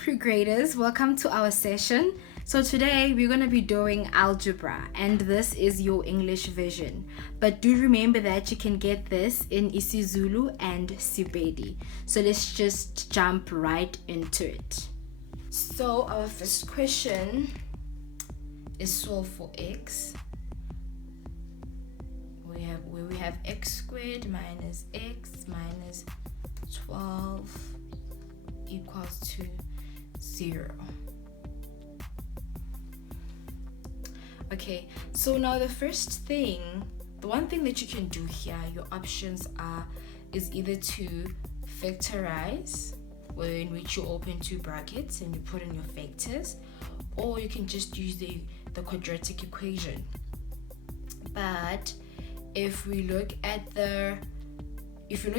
pre-graders, welcome to our session. So today we're going to be doing algebra, and this is your English version. But do remember that you can get this in isiZulu and Sepedi. So let's just jump right into it. So our first question is solve for x. We have x squared minus x minus 12 equals to 0. Okay, so now the one thing that you can do here, your options is either to factorize, in which you open two brackets and you put in your factors, or you can just use the quadratic equation. But if we look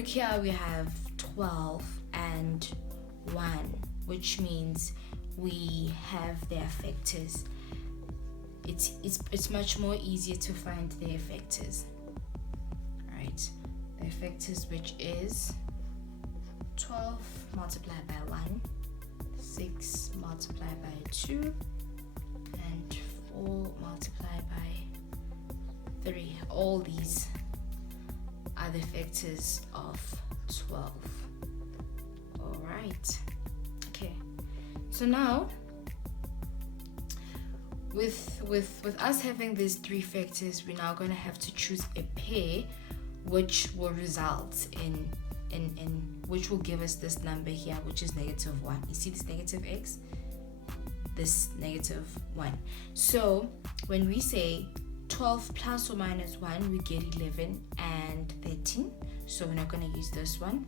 here, we have 12 and 1, which means we have their factors. It's much more easier to find their factors, right? Their factors, which is 12 multiplied by 1, 6 multiplied by 2, and 4 multiplied by 3. All these are the factors of 12. All right. Okay. So now, with us having these three factors, we're now going to have to choose a pair which will result in which will give us this number here, which is -1. You see this negative x, this -1. So when we say 12 plus or minus 1, we get 11 and 13. So we're not going to use this one.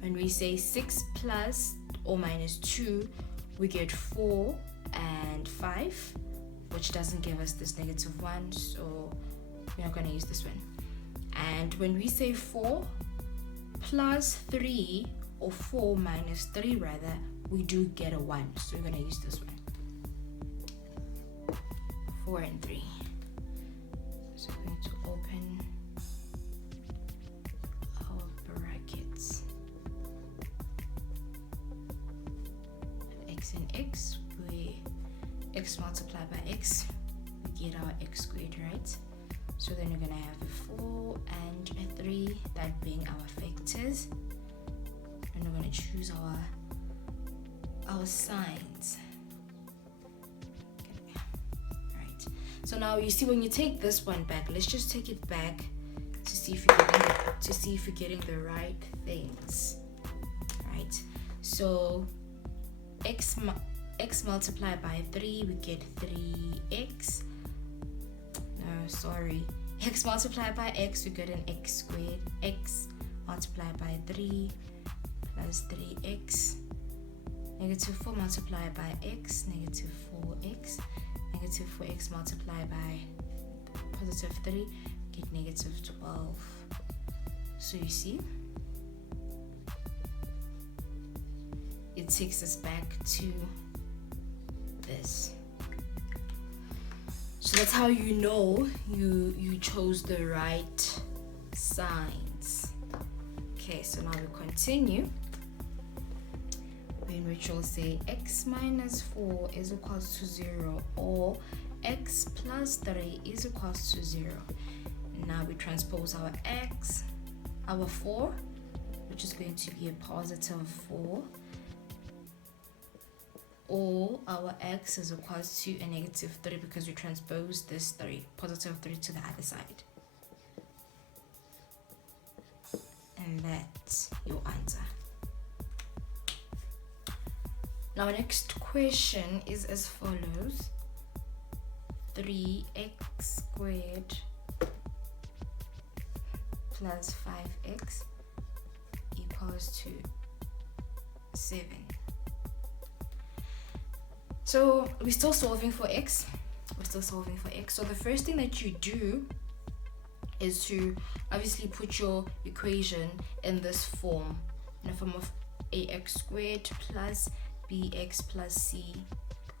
When we say 6 plus or minus 2, we get 4 and 5, which doesn't give us this -1, so we're not going to use this one. And when we say 4 plus 3, or 4 minus 3 rather, we do get a 1, so we're going to use this one. 4 and 3. So we're going to open our brackets. X and x, x multiplied by x, we get our x squared, right? So then we're gonna have a 4 and a 3, that being our factors, and we're gonna choose our signs. Okay. Right. So now you see, when you take this one back, let's just take it back to see if you're getting the right things, right? So x multiplied by 3, we get 3x. No, sorry. X multiplied by x, we get an x squared. X multiplied by 3 plus 3x. -4 multiplied by x, -4x. -4x multiplied by +3, get -12. So you see, it takes us back to this. So that's how you know you chose the right signs. Okay, so now we continue, in which we'll say x minus 4 is equals to 0, or x plus 3 is equals to 0. Now we transpose our 4, which is going to be a +4, or our x is equals to a -3, because we transpose this +3 to the other side. And that's your answer. Now next question is as follows: 3x squared plus 5x equals to 7. So we're still solving for x. So the first thing that you do is to obviously put your equation in this form, in the form of ax squared plus bx plus c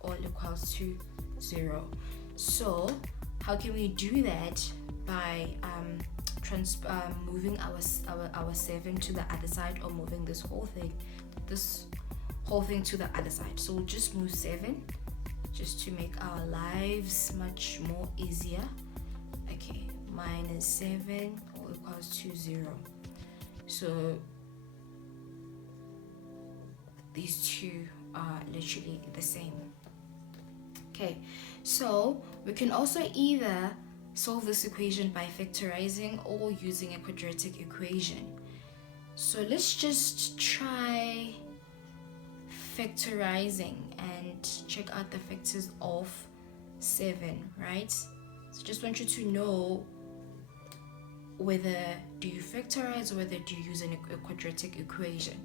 all equals to 0. So how can we do that? By moving our 7 to the other side, or moving this whole whole thing to the other side. So we'll just move 7 just to make our lives much more easier. Okay, minus 7 all equals to 0. So these two are literally the same. Okay, so we can also either solve this equation by factorizing or using a quadratic equation. So let's just try factorizing and check out the factors of 7, right? So just want you to know whether do you factorize or whether do you use a quadratic equation.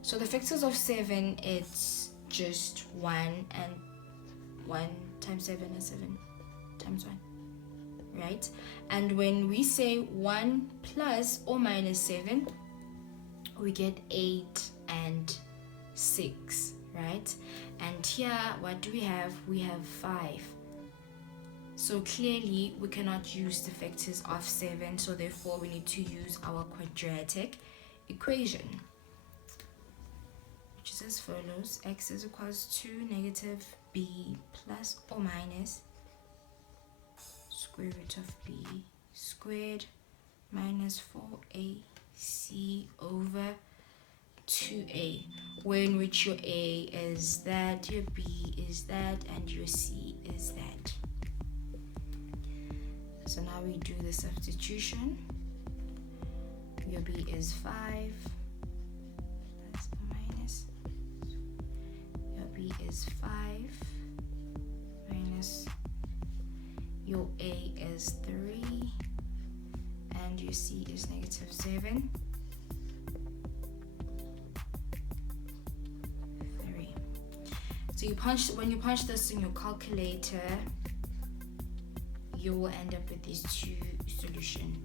So the factors of 7, it's just 1 and 1 times 7 is 7 times 1, right? And when we say 1 plus or minus 7, we get 8 and 6, right? And here, what do we have? We have 5. So clearly, we cannot use the factors of 7, so therefore we need to use our quadratic equation, which is as follows. X is equals to negative b plus or minus square root of b squared minus 4ac over 2a, where in which your a is that, your b is that, and your c is that. So now we do the substitution. Your b is 5 plus or minus. Your b is 5 minus. Your a is 3 and your c is negative 7. 3. So when you punch this in your calculator, you will end up with these two solutions.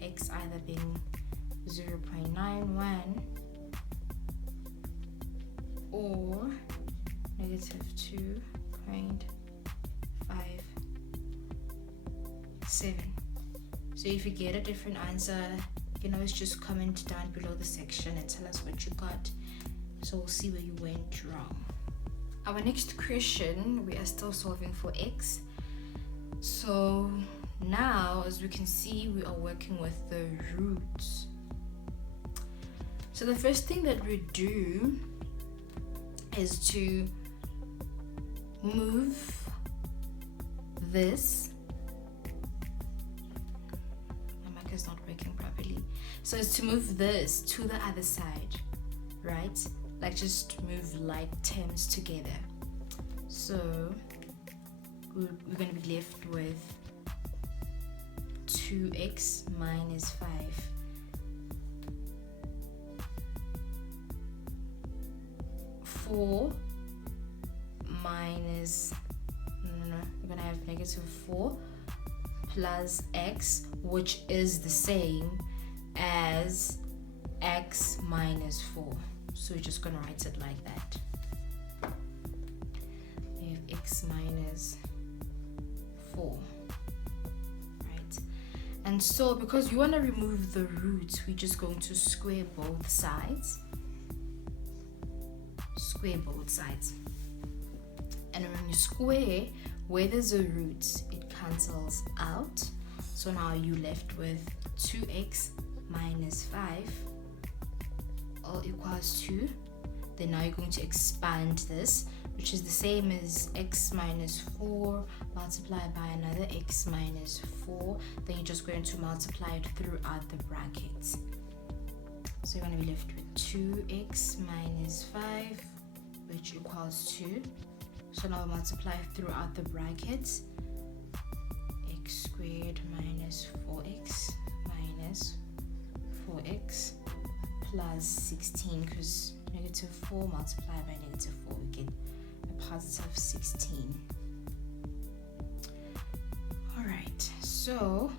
X either being 0.91 or negative 2.57. So if you get a different answer, you can always just comment down below the section and tell us what you got, so we'll see where you went wrong. Our next question, we are still solving for x. So now, as we can see, we are working with the roots. So the first thing that we do is to move this. My mic is not working properly. So it's to move this to the other side, right? Like just move like terms together. So we're going to be left with 2x minus 5 4 minus we're going to have negative 4 plus x, which is the same as x minus 4. So we're just going to write it like that. We have x minus 4, right? And so because we want to remove the roots, we're just going to square both sides. And when you square, where there's a root, it cancels out. So now you're left with 2x minus 5 all equals 2. Then now you're going to expand this, which is the same as x minus 4 multiplied by another x minus 4. Then you're just going to multiply it throughout the brackets. So you're going to be left with 2x minus 5, which equals 2. So now we multiply throughout the brackets. X squared minus 4x minus 4x plus 16, because negative 4 multiplied by negative 4, we get a positive 16. Alright, so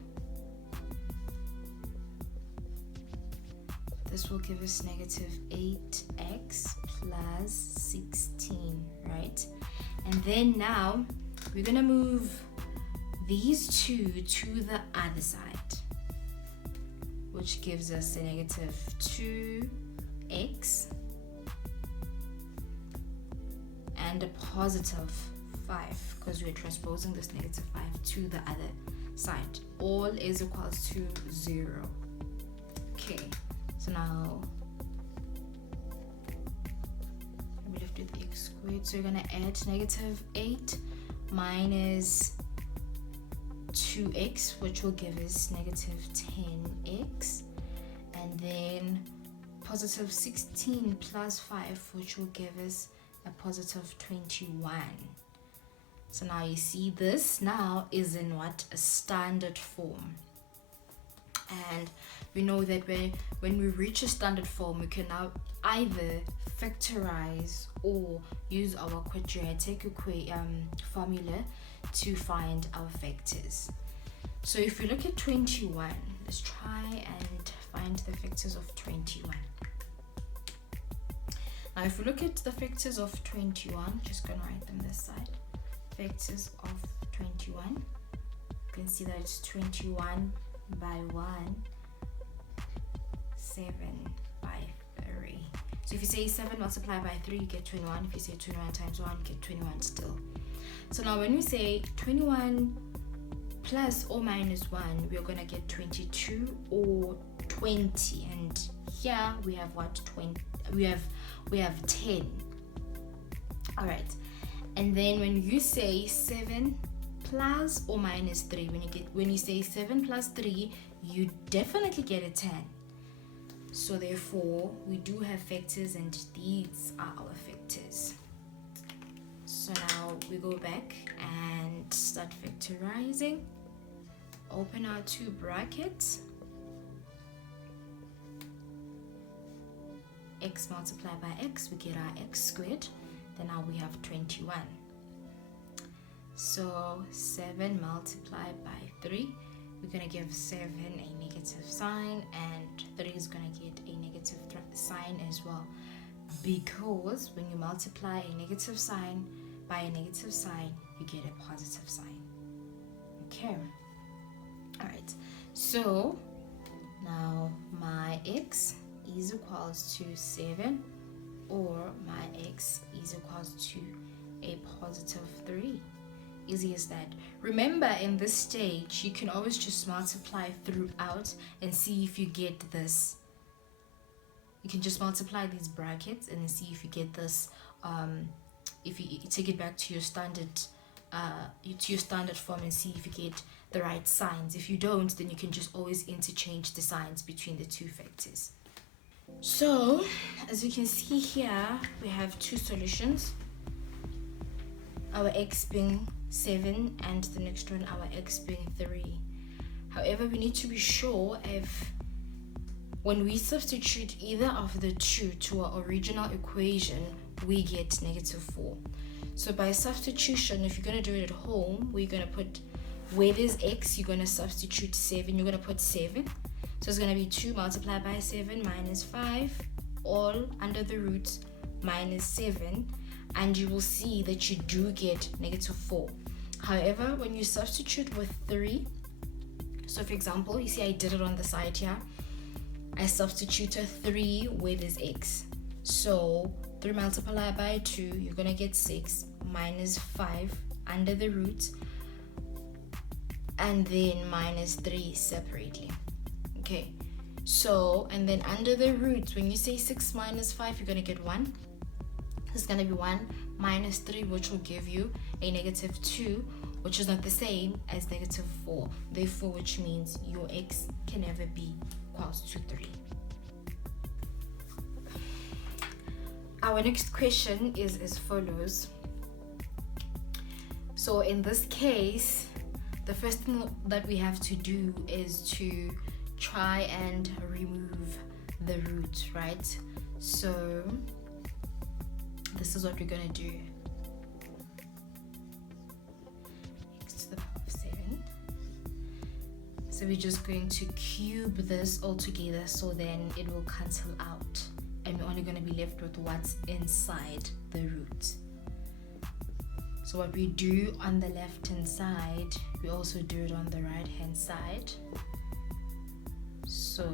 this will give us negative 8x plus 16, right? And then now we're gonna move these two to the other side, which gives us a negative 2x and a positive 5, because we're transposing this negative 5 to the other side. All is equals to 0. Okay, so now we're left with x squared. So we're going to add negative 8 minus 2x, which will give us negative 10x, and then positive 16 plus 5, which will give us a positive 21. So now you see this now is in what? A standard form. And we know that when we reach a standard form, we can now either factorize or use our quadratic formula to find our vectors. So if we look at 21, let's try and find the vectors of 21. Now if we look at the vectors of 21, just gonna write them this side. Vectors of 21, you can see that it's 21 by 1, 7 by 3. So if you say 7 multiplied by 3, you get 21. If you say 21 times 1, you get 21 still. So now when we say 21 plus or minus 1, we're going to get 22 or 20. And here we have what? 20. We have 10. All right. And then when you say 7 plus or minus 3, when you say 7 plus 3, you definitely get a 10. So therefore, we do have vectors, and these are our vectors. So now we go back and start vectorizing. Open our two brackets. X multiplied by x, we get our x squared. Then now we have 21. So 7 multiplied by 3, we're going to give 7 a negative sign, and 3 is going to get a negative sign as well, because when you multiply a negative sign by a negative sign, you get a positive sign. Okay. Alright, so now my x is equals to 7, or my x is equals to a positive 3. Easy as that. Remember, in this stage, you can always just multiply throughout and see if you get this. You can just multiply these brackets and see if you get this. If you take it back to your standard form and see if you get the right signs. If you don't, then you can just always interchange the signs between the two vectors. So, as you can see here, we have two solutions. Our x being 7 and the next one, our x being 3. However, we need to be sure if when we substitute either of the two to our original equation, we get negative 4. So by substitution, if you're going to do it at home, we're going to put, where there's x, you're going to substitute 7. You're going to put 7. So it's going to be 2 multiplied by 7 minus 5, all under the root minus 7. And you will see that you do get negative 4. However, when you substitute with 3, so for example, you see I did it on the side here. I substituted 3 where there's x. So 3 multiplied by 2, you're going to get 6 minus 5 under the root, and then minus 3 separately. Okay, so, and then under the root, when you say 6 minus 5, you're going to get 1. It's going to be 1 minus 3, which will give you a negative 2, which is not the same as negative 4. Therefore, which means your x can never be equals to 3. Our next question is as follows. So in this case, the first thing that we have to do is to try and remove the root, right? So this is what we're going to do. X to the power of 7. So we're just going to cube this all together, so then it will cancel out. And we're only going to be left with what's inside the root. So what we do on the left hand side, we also do it on the right hand side. So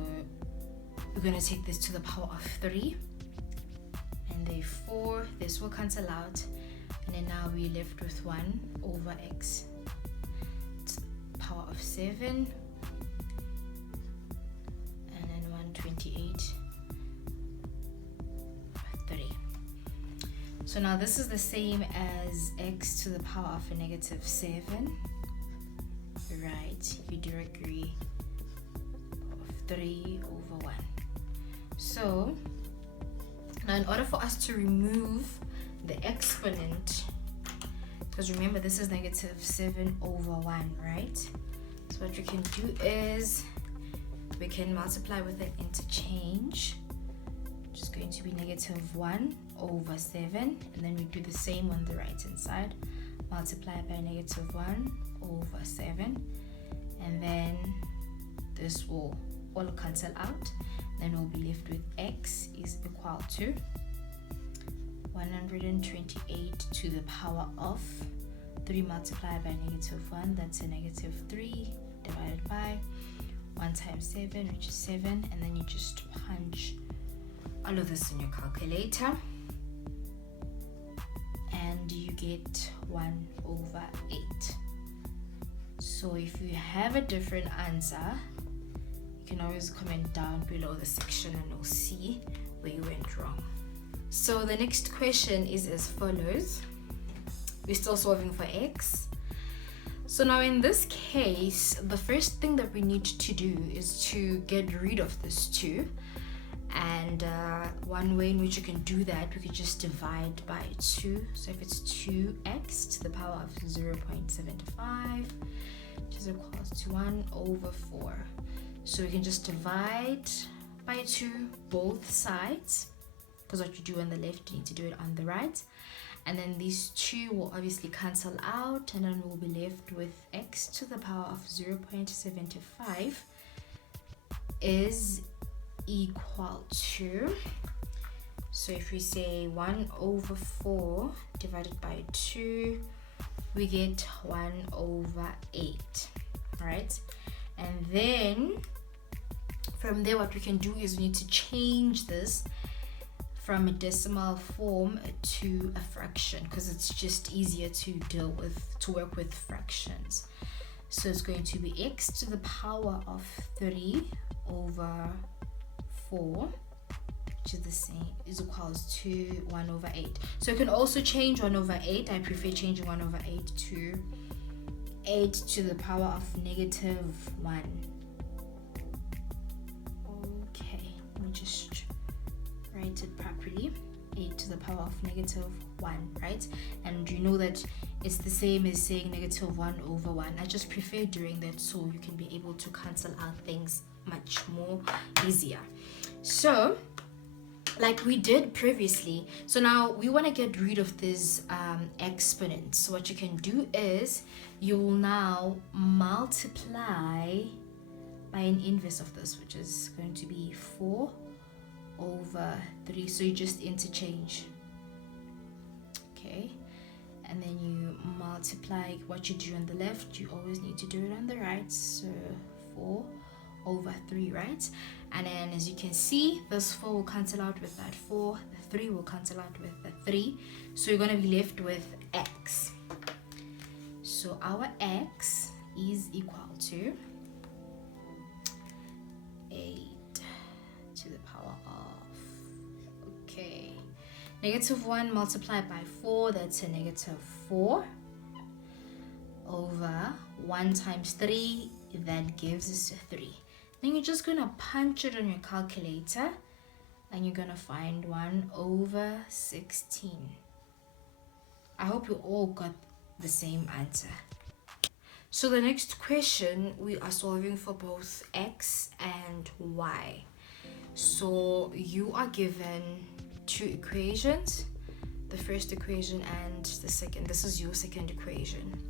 we're going to take this to the power of 3. And therefore this will cancel out, And then now we're left with 1 over x to the power of 7. And then 128 3. So now this is the same as x to the power of a negative 7. Right, you do agree, of 3 over 1. So now in order for us to remove the exponent, because remember this is negative 7 over 1, right? So what we can do is we can multiply with an interchange, which is going to be negative 1 over 7, and then we do the same on the right hand side, multiply by negative 1 over 7, and then this will all cancel out. Then we'll be left with x is equal to 128 to the power of 3 multiplied by negative 1, that's a negative 3, divided by 1 times 7, which is 7, and then you just punch all of this in your calculator and you get 1 over 8. So if you have a different answer, you can always comment down below the section and we'll see where you went wrong. So the next question is as follows. We're still solving for x. So now in this case, the first thing that we need to do is to get rid of this 2. And one way in which you can do that, we could just divide by 2. So if it's 2x to the power of 0.75, which is equal to 1 over 4. So we can just divide by 2 both sides, because what you do on the left, you need to do it on the right. And then these 2 will obviously cancel out, and then we'll be left with x to the power of 0.75 is equal to, so if we say 1 over 4 divided by 2, we get 1 over 8, right? And then from there, what we can do is we need to change this from a decimal form to a fraction, because it's just easier to work with fractions. So it's going to be x to the power of 3 over 4, which is the same, is equals to 1 over 8. So you can also change 1 over 8. I prefer changing 1 over 8 to 8 to the power of negative 1. Okay, let me just write it properly. 8 to the power of negative 1, right? And you know that it's the same as saying negative 1 over 1. I just prefer doing that so you can be able to cancel out things much more easier. So like we did previously, so now we want to get rid of this exponent. So what you can do is you will now multiply by an inverse of this, which is going to be 4 over 3. So you just interchange, okay, and then you multiply what you do on the left, you always need to do it on the right. So 4 over 3, right? And then as you can see, this 4 will cancel out with that 4, the 3 will cancel out with the 3, so you're going to be left with x. So our x is equal to 8 to the power of, okay, negative 1 multiplied by 4, that's a negative 4, over 1 times 3, that gives us 3. Then you're just going to punch it on your calculator and you're going to find 1 over 16. I hope you all got the same answer. So the next question, we are solving for both x and y. So you are given 2 equations, the first equation and the second. This is your second equation.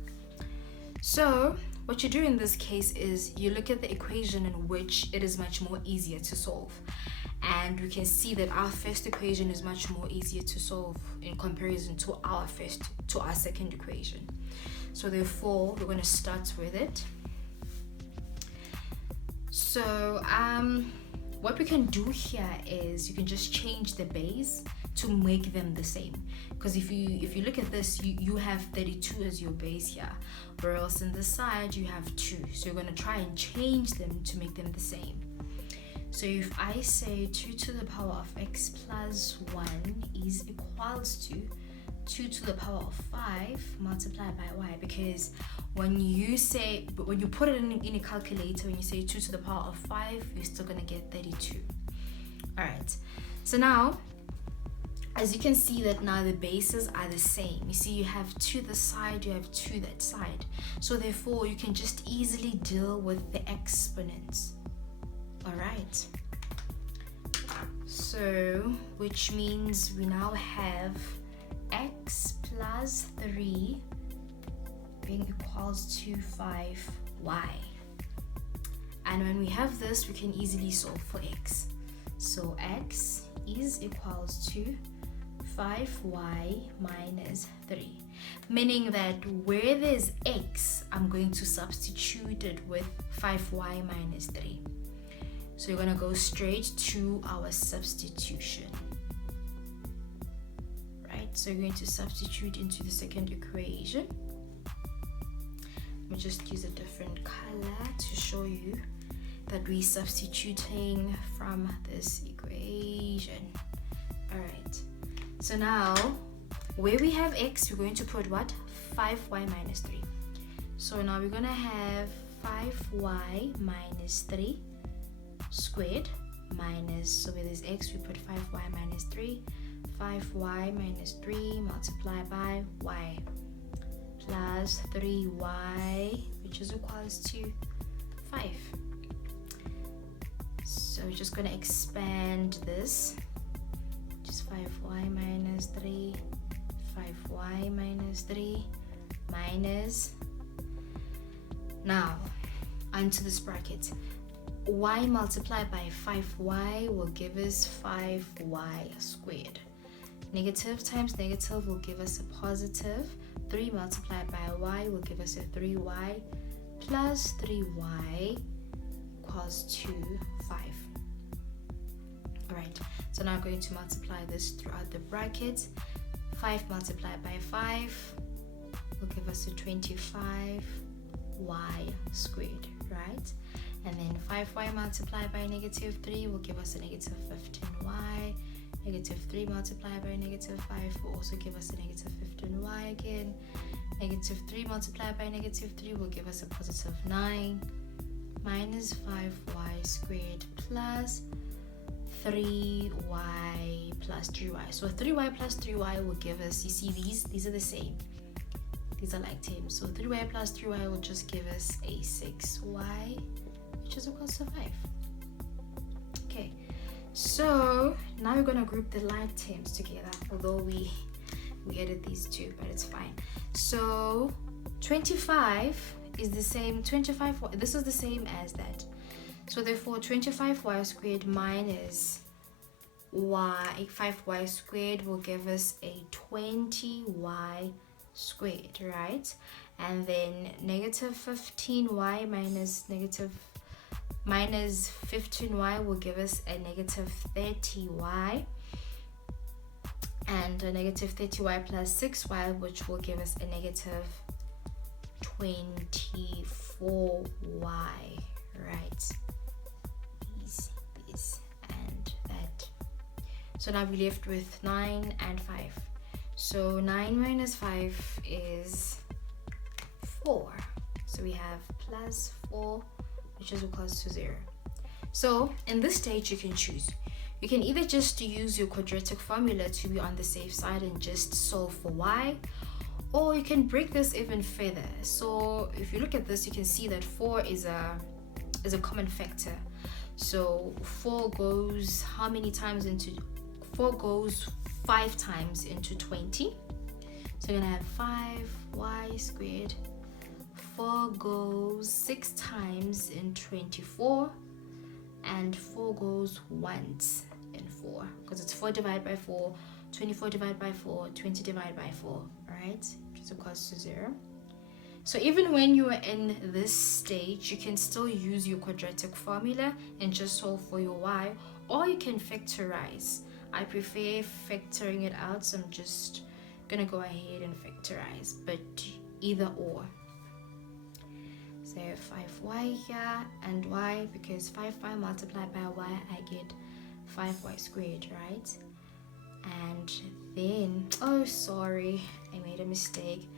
So what you do in this case is you look at the equation in which it is much more easier to solve, and we can see that our first equation is much more easier to solve in comparison to our second equation. So therefore we're going to start with it. So what we can do here is you can just change the base to make them the same. Because if you look at this, you have 32 as your base here, whereas in this side you have 2. So you're going to try and change them to make them the same. So if I say 2 to the power of x plus 1 is equals to 2 to the power of 5 multiplied by y, because when you put it in a calculator, when you say 2 to the power of 5, you're still going to get 32. All right, so now as you can see that now the bases are the same. You see, you have 2 this side, you have 2 that side. So therefore, you can just easily deal with the exponents. All right. So, which means we now have x plus 3 being equals to 5y. And when we have this, we can easily solve for x. So x is equals to 5y minus 3, meaning that where there's x, I'm going to substitute it with 5y minus 3. So you're going to go straight to our substitution, right? So you're going to substitute into the second equation. Let me just use a different color to show you that we're substituting from this equation. All right. So now, where we have x, we're going to put what? 5y minus 3. So now we're going to have 5y minus 3 squared minus, so where there's x, we put 5y minus 3, 5y minus 3 multiplied by y plus 3y, which is equals to 5. So we're just going to expand this. Just 5y minus 3, 5y minus 3 minus, now onto this bracket, y multiplied by 5y will give us 5y squared. Negative times negative will give us a positive. 3 multiplied by y will give us a 3y plus 3y equals to 5. Alright, so now I'm going to multiply this throughout the bracket. 5 multiplied by 5 will give us a 25y squared, right? And then 5y multiplied by negative 3 will give us a negative 15y. Negative 3 multiplied by negative 5 will also give us a negative 15y again. Negative 3 multiplied by negative 3 will give us a positive 9 minus 5y squared plus 3y plus 3y. So 3y plus 3y will give us, you see these are the same. These are like 10. So 3y plus 3y will just give us a 6y, which is equals to 5. Okay, so now we're going to group the like terms together, although we added these two, but it's fine. So 25 is the same, 25, this is the same as that. So therefore 25y squared minus 5y squared will give us a 20y squared, right? And then negative 15y minus 15y will give us a negative 30y, and a negative 30y plus 6y, which will give us a negative 24y, right? These and that. So now we're left with 9 and 5. So 9 minus 5 is 4. So we have plus 4, which is equals to 0. So in this stage, you can choose. You can either just use your quadratic formula to be on the safe side and just solve for y, or you can break this even further. So if you look at this, you can see that 4 is a common factor. So 4 goes how many times into 4 goes 5 times into 20. So you're gonna have 5y squared. 4 goes 6 times in 24, and 4 goes once in 4, because it's 4 divided by 4, 24 divided by 4, 20 divided by 4, right? Which is equals to 0. So even when you are in this stage, you can still use your quadratic formula and just solve for your y, or you can factorize. I prefer factoring it out, so I'm just gonna go ahead and factorize, but either or. So 5y here and y, because 5y multiplied by y, I get 5y squared, right? And then, oh sorry, I made a mistake.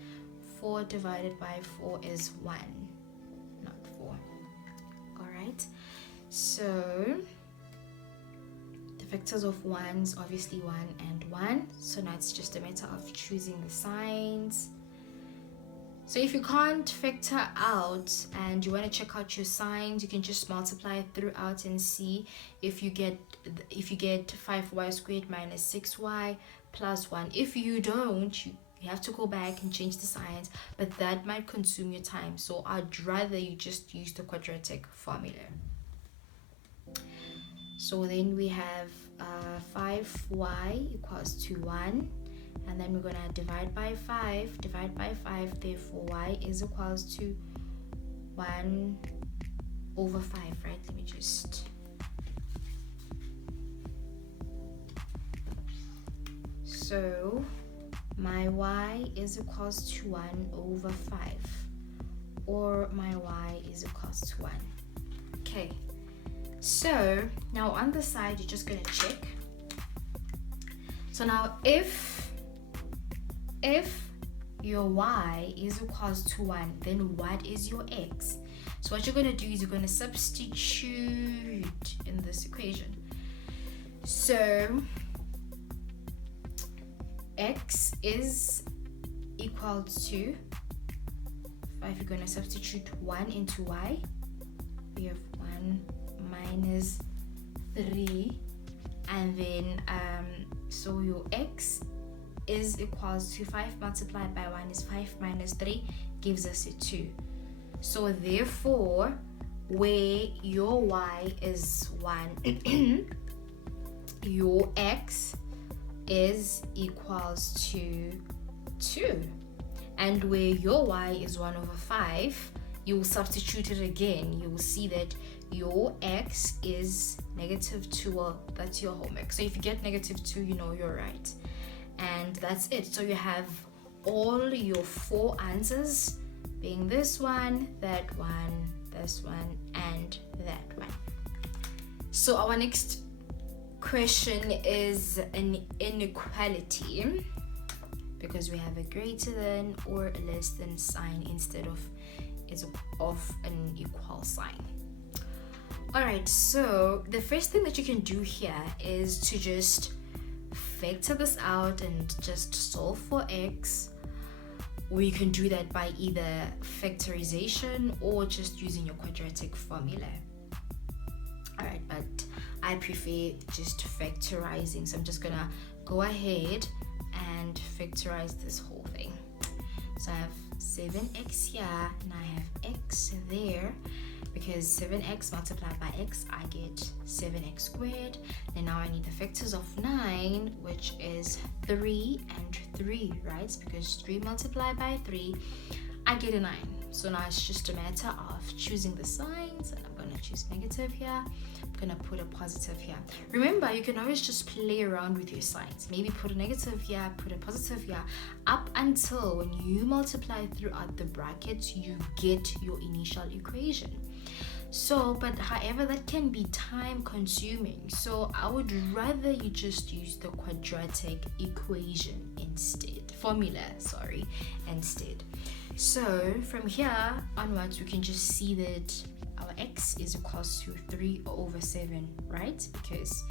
4 divided by 4 is 1, not 4. Alright, so the factors of 1's obviously 1 and 1, so now it's just a matter of choosing the signs. So if you can't factor out and you want to check out your signs, you can just multiply it throughout and see if you get 5y squared minus 6y plus 1. If you don't, you have to go back and change the signs, but that might consume your time. So I'd rather you just use the quadratic formula. So then we have 5y equals to 1. And then we're going to divide by 5, therefore y is equals to 1 over 5, right? Let me just... So my y is equals to 1 over 5, or my y is equals to 1. Okay, so now on the side, you're just going to check. So now if your y is equals to 1, then what is your x? So what you're going to do is you're going to substitute in this equation. So x is equal to 5. You're going to substitute 1 into y. We have 1 minus 3, and then so your x is equals to 5 multiplied by 1 is 5 minus 3 gives us a 2. So therefore, where your y is 1, your x is equals to 2. And where your y is 1 over 5, you will substitute it again. You will see that your x is -2. Well, that's your homework. So if you get -2, you know you're right. And that's it. So you have all your 4 answers, being this one, that one, this one, and that one. So our next question is an inequality, because we have a greater than or less than sign instead of an equal sign. Alright, so the first thing that you can do here is to just factor this out and just solve for x, or you can do that by either factorization or just using your quadratic formula. Alright, but I prefer just factorizing, so I'm just gonna go ahead and factorize this whole thing. So I have 7x here and I have x there, because 7x multiplied by x, I get 7x squared. And now I need the factors of 9, which is 3 and 3, right? Because 3 multiplied by 3, I get a 9. So now it's just a matter of choosing the signs, and I'm going to choose negative here. I'm going to put a positive here. Remember, you can always just play around with your signs. Maybe put a negative here, put a positive here, up until when you multiply throughout the brackets, you get your initial equation. So, but however, that can be time consuming. So I would rather you just use the quadratic equation instead. Instead. So from here onwards, we can just see that our x is equals to 3 over 7, right? Because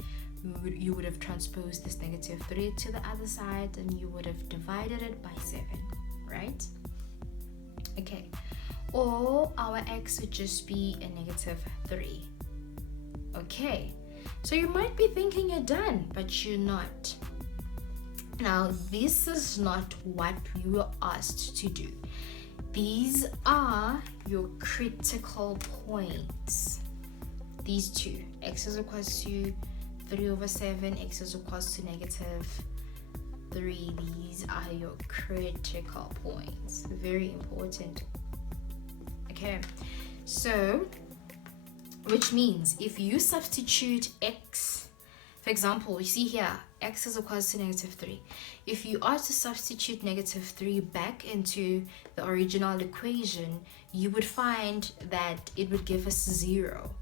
you would have transposed this -3 to the other side, and you would have divided it by 7, right? Okay. Or our x would just be a -3. Okay, so you might be thinking you're done, but you're not. Now, this is not what you were asked to do. These are your critical points. These two, x is equals to 3 over 7, x is equals to -3. These are your critical points. Very important. Okay, so which means if you substitute x, For example, you see here, x is equals to -3. If you are to substitute -3 back into the original equation, you would find that it would give us 0.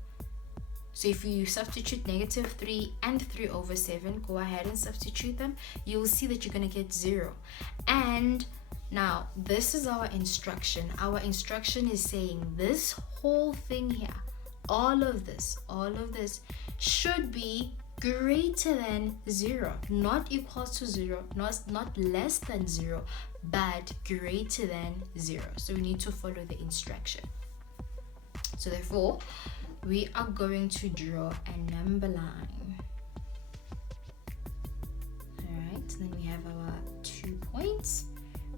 So if you substitute -3 and 3/7, go ahead and substitute them, you will see that you're going to get 0. And now this is our instruction. Our instruction is saying this whole thing here, all of this should be greater than 0, not equal to 0, not less than 0, but greater than 0. So we need to follow the instruction. So therefore, we are going to draw a number line. Alright, then we have our 2 points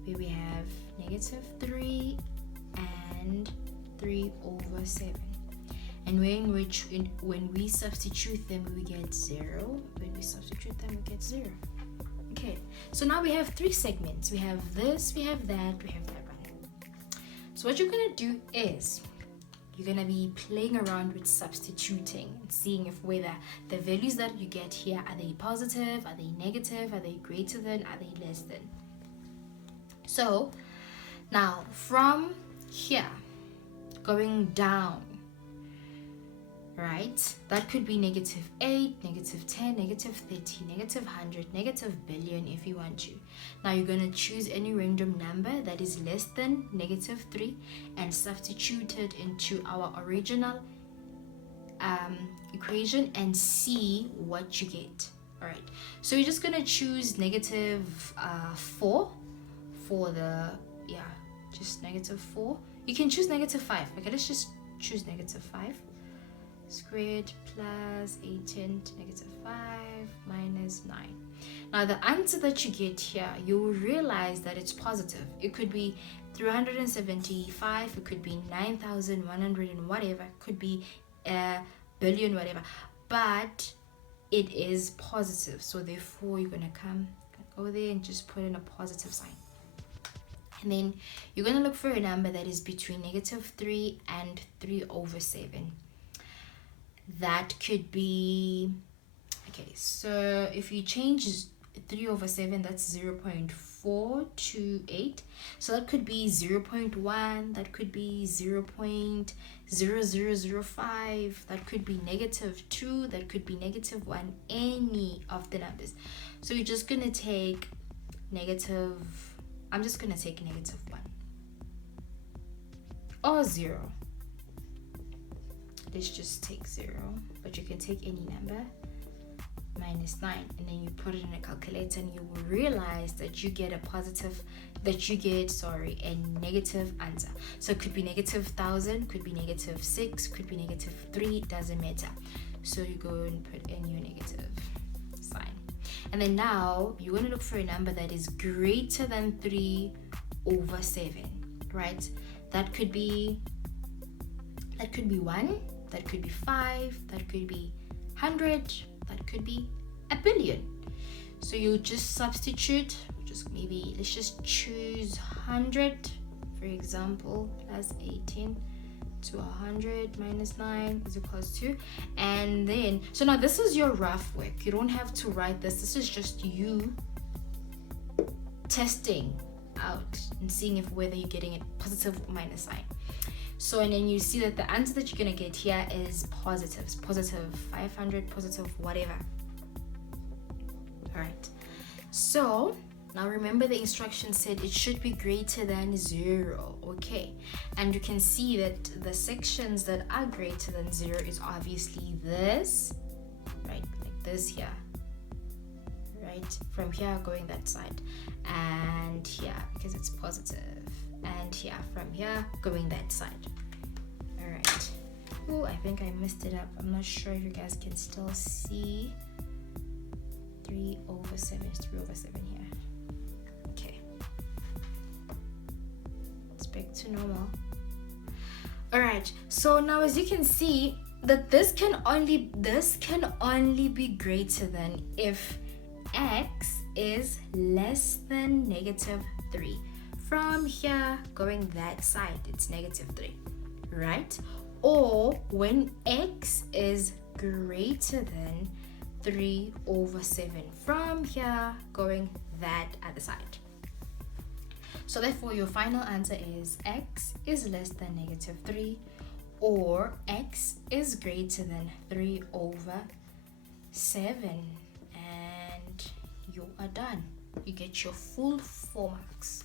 where we have -3 and 3/7. And when we substitute them, we get 0. When we substitute them, we get 0. Okay, so now we have 3 segments. We have this, we have that, we have that one. So what you're going to do is you're going to be playing around with substituting and seeing if whether the values that you get here, are they positive, are they negative, are they greater than, are they less than. So now from here going down, right, that could be -8, -10, -30, -100, -billion if you want to. Now you're going to choose any random number that is less than -3 and substitute it into our original equation and see what you get. All right, so you're just going to choose -4 for the, just -4. You can choose -5. Okay, let's just choose -5. Squared plus 18 to -5 minus 9. Now the answer that you get here, you will realize that it's positive. It could be 375, it could be 9,100 and whatever, it could be a billion, whatever, but it is positive. So therefore you're gonna come over there and just put in a positive sign. And then you're gonna look for a number that is between -3 and 3/7. That could be, okay, so if you change 3/7, that's 0.428. So that could be 0.1, that could be 0.0005, that could be -2, that could be -1, any of the numbers. So you're just gonna take I'm just gonna take -1 or 0. Let's just take 0, but you can take any number, -9, and then you put it in a calculator and you will realize that you get a negative answer. So it could be -1,000, could be -6, could be -3, doesn't matter. So you go and put in your negative sign. And then now you want to look for a number that is greater than 3/7, right? That could be 1, that could be 5, that could be 100, that could be a billion. So you just substitute, let's just choose 100, for example, plus 18 to 100 minus 9 is equals to, and then, so now this is your rough work. You don't have to write this. This is just you testing out and seeing if whether you're getting a positive or minus sign. So, and then you see that the answer that you're going to get here is positive. It's positive 500, positive whatever. All right. So now remember the instruction said it should be greater than 0. Okay. And you can see that the sections that are greater than 0 is obviously this, right? Like this here. Right? From here going that side. And here because it's positive. And here from here going that side. All right. Oh, I think I messed it up. I'm not sure if you guys can still see 3/7. It's 3/7 here. Okay. It's back to normal. All right. So now, as you can see, that this can only be greater than if x is less than -3. From here going that side, it's -3, right? Or when x is greater than 3 over 7. From here, going that other side. So therefore, your final answer is x is less than negative 3, or x is greater than 3 over 7. And you are done. You get your full 4 marks.